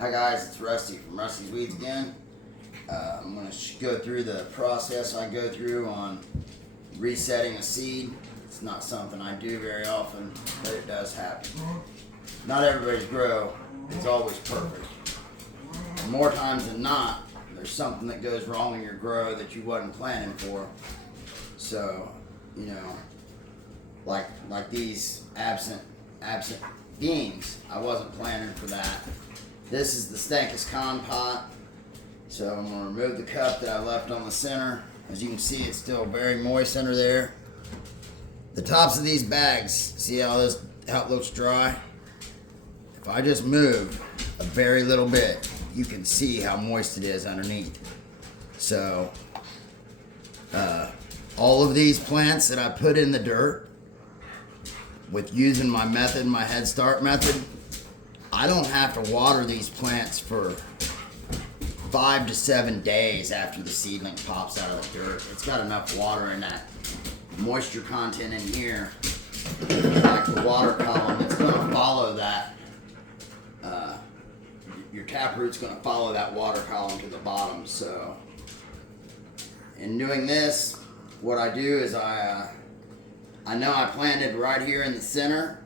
Hi guys, it's Rusty from Rusty's Weeds again. I'm going to go through the process I go through on resetting a seed. It's not something I do very often, but it does happen. Not everybody's grow is always perfect. And more times than not, there's something that goes wrong in your grow that you wasn't planning for. So, you know, like these absent beans, I wasn't planning for that. This is the Stankus Con pot. So I'm going to remove the cup that I left on the center. As you can see, it's still very moist under there. The tops of these bags, see how it looks dry? If I just move a very little bit, you can see how moist it is underneath. So all of these plants that I put in the dirt with using my method, my Head Start method, I don't have to water these plants for 5 to 7 days after the seedling pops out of the dirt. It's got enough water in that moisture content in here, like the water column. It's going to follow that. Your taproot's going to follow that water column to the bottom. So, in doing this, what I do is I know I planted right here in the center.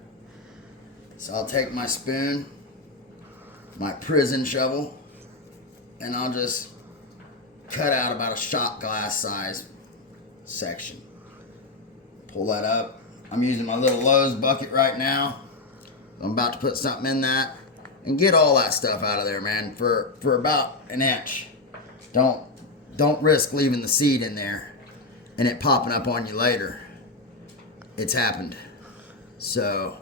So I'll take my spoon, my prison shovel, and I'll just cut out about a shot glass size section. Pull that up. I'm using my little Lowe's bucket right now. I'm about to put something in that and get all that stuff out of there, man, for about an inch. Don't risk leaving the seed in there and it popping up on you later. It's happened. So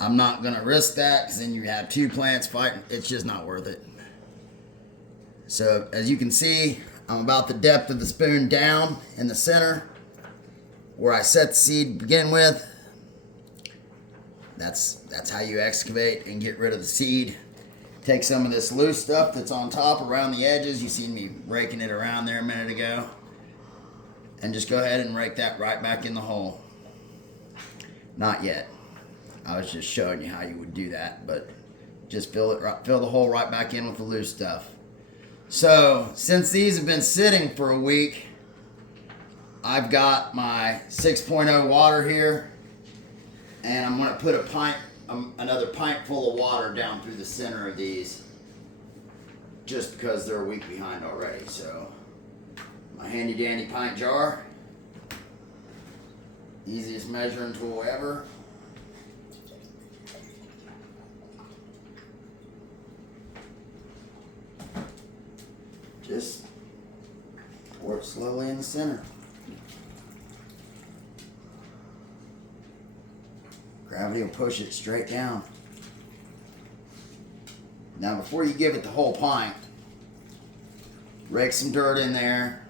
I'm not gonna risk that, because then you have two plants fighting. It's just not worth it. So as you can see, I'm about the depth of the spoon down in the center where I set the seed to begin with. That's how you excavate and get rid of the seed. Take some of this loose stuff that's on top around the edges. You seen me raking it around there a minute ago. And just go ahead and rake that right back in the hole. Not yet. I was just showing you how you would do that, but just fill the hole right back in with the loose stuff. So, since these have been sitting for a week, I've got my 6.0 water here, and I'm going to put another pint full of water down through the center of these, just because they're a week behind already. So, my handy dandy pint jar, easiest measuring tool ever. Just pour it slowly in the center. Gravity will push it straight down. Now before you give it the whole pint, rake some dirt in there.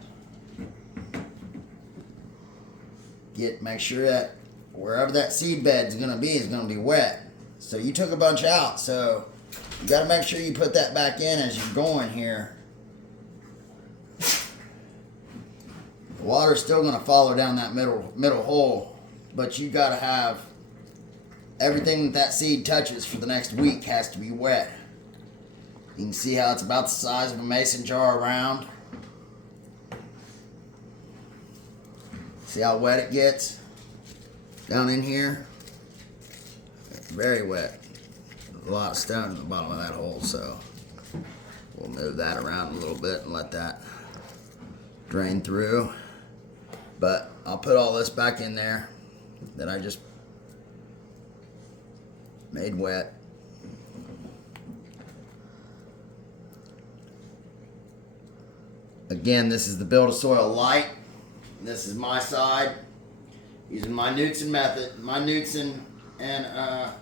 Make sure that wherever that seed bed is going to be wet. So you took a bunch out, so you got to make sure you put that back in as you're going here. The water's still going to follow down that middle hole, but you got to have everything that seed touches for the next week has to be wet. You can see how it's about the size of a mason jar around. See how wet it gets down in here? It's very wet. There's a lot of stone in the bottom of that hole, so we'll move that around a little bit and let that drain through. But I'll put all this back in there that I just made wet. Again, this is the Build a Soil Light. This is my side, using my Knudsen method, my Knudsen and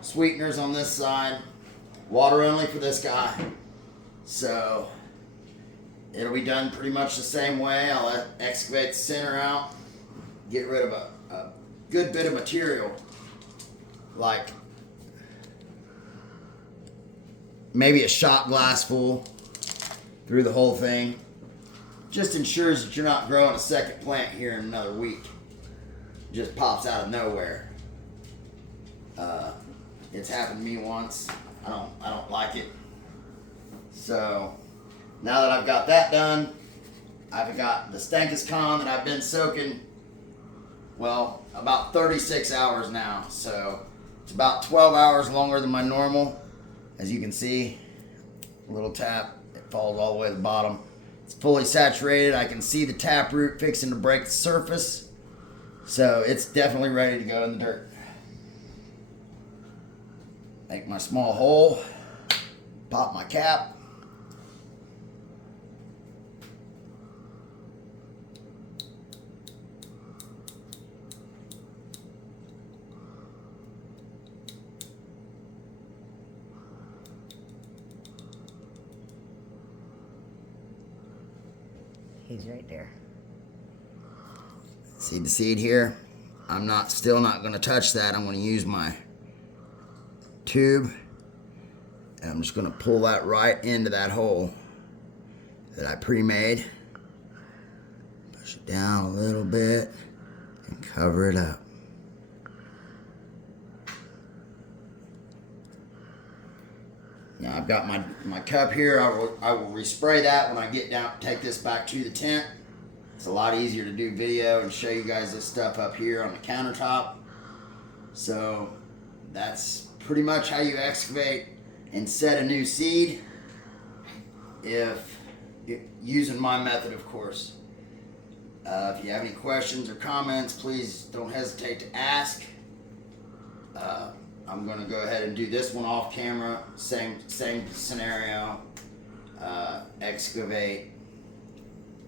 sweeteners on this side. Water only for this guy. So it'll be done pretty much the same way. I'll excavate the center out, get rid of a good bit of material, like maybe a shot glass full through the whole thing. Just ensures that you're not growing a second plant here in another week. It just pops out of nowhere. It's happened to me once. I don't like it. So now that I've got that done, I've got the Stankus Con that I've been soaking, well, about 36 hours now. So it's about 12 hours longer than my normal. As you can see, a little tap, it falls all the way to the bottom. It's fully saturated. I can see the tap root fixing to break the surface. So it's definitely ready to go in the dirt. Make my small hole, pop my cap. He's right there. See the seed here? I'm still not going to touch that. I'm going to use my tube, and I'm just going to pull that right into that hole that I pre-made. Push it down a little bit and cover it up. Now I've got my cup here. I will respray that when I get down, take this back to the tent. It's a lot easier to do video and show you guys this stuff up here on the countertop. So that's pretty much how you excavate and set a new seed, using my method, of course. If you have any questions or comments, please don't hesitate to ask. I'm going to go ahead and do this one off camera. Same scenario. Excavate.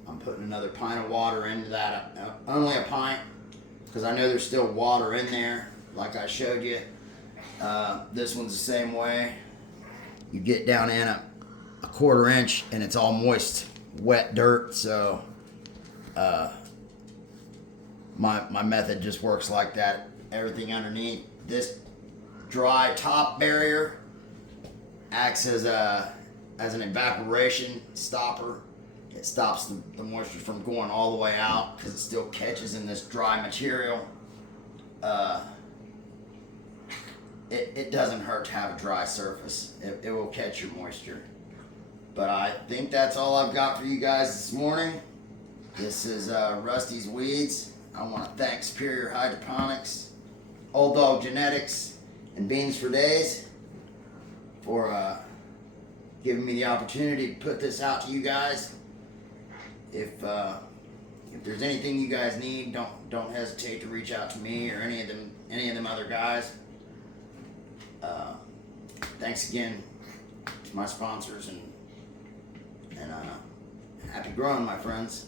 I'm putting another pint of water into that. Only a pint, because I know there's still water in there, like I showed you. This one's the same way. You get down in a 1/4 inch, and it's all moist, wet dirt. So my method just works like that. Everything underneath this dry top barrier acts as an evaporation stopper. It stops the moisture from going all the way out because it still catches in this dry material. It doesn't hurt to have a dry surface. It will catch your moisture. But I think that's all I've got for you guys this morning. This is Rusty's Weeds. I want to thank Superior Hydroponics, Old Dog Genetics, and Beans for Days for giving me the opportunity to put this out to you guys. If there's anything you guys need, don't hesitate to reach out to me or any of them other guys. Thanks again to my sponsors, and happy growing, my friends.